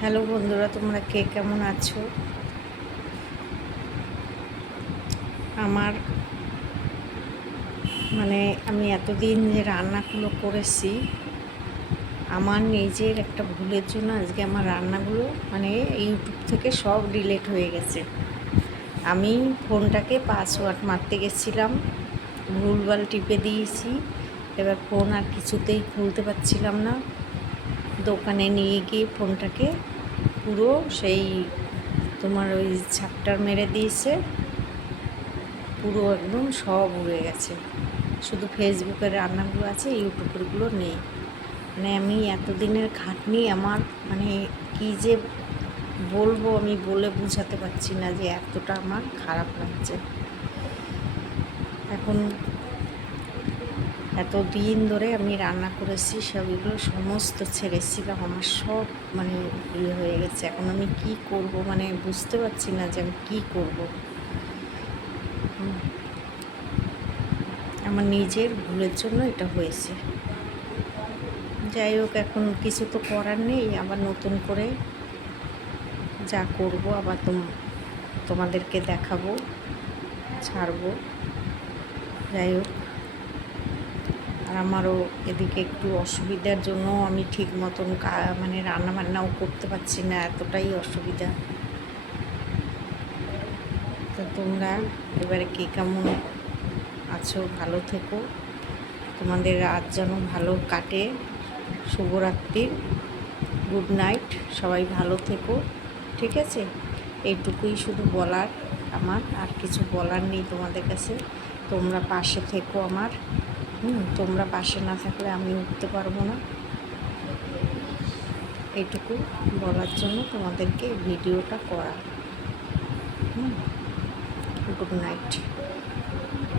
Hello বন্ধুরা, তোমরা কে কেমন আছো? আমার আমি এতদিন যে রান্নাগুলো করেছি, আমার নিজের একটা ভুলের জন্য আজকে আমার রান্নাগুলো ইউটিউব থেকে সব ডিলিট হয়ে গেছে। আমি ফোনটাকে পাসওয়ার্ড মারতে গেছিলাম, ভুলভাল টিপে দিয়েছি। এবার ফোন আর কিছুতেই খুলতে পারছিলাম না। দোকানে নিয়ে গিয়ে ফোনটাকে পুরো সেই তোমার ওই চ্যাপ্টার মেরে দিয়েছে, পুরো একদম সব উড়ে গেছে। শুধু ফেসবুকের রান্নাগুলো আছে, ইউটিউবেরগুলো নেই। আমি এতদিনের খাটনি আমার কি যে বলবো, আমি বলে বোঝাতে পারছি না যে এতটা আমার খারাপ লাগছে। এখন এতদিন ধরে আমি রান্না করেছি, সবগুলো সমস্ত ছেড়েছিলাম, আমার সব হয়ে গেছে। এখন আমি কি করব, বুঝতে পারছি না যে আমি কী করব। আমার নিজের ভুলের জন্য এটা হয়েছে। যাই হোক, এখন কিছু তো করার নেই। আবার নতুন করে যা করব আবার তোমাদেরকে দেখাবো, ছাড়বো। যাই হোক, আর আমারও এদিকে একটু অসুবিধার জন্য আমি ঠিক মতন রান্না বান্নাও করতে পারছি না, এতটাই অসুবিধা। তো তোমরা এবারে কে কেমন আছো, ভালো থেকো। তোমাদের রাত যেন ভালো কাটে। শুভরাত্রির, গুড নাইট। সবাই ভালো থেকো, ঠিক আছে? এইটুকুই শুধু বলার আমার, আর কিছু বলার নেই তোমাদের কাছে। তোমরা পাশে থেকো আমার। তোমরা পাশে না থাকলে আমি উঠতে পারবো না। এইটুকু বলার জন্য তোমাদেরকে ভিডিওটা করা। Good night.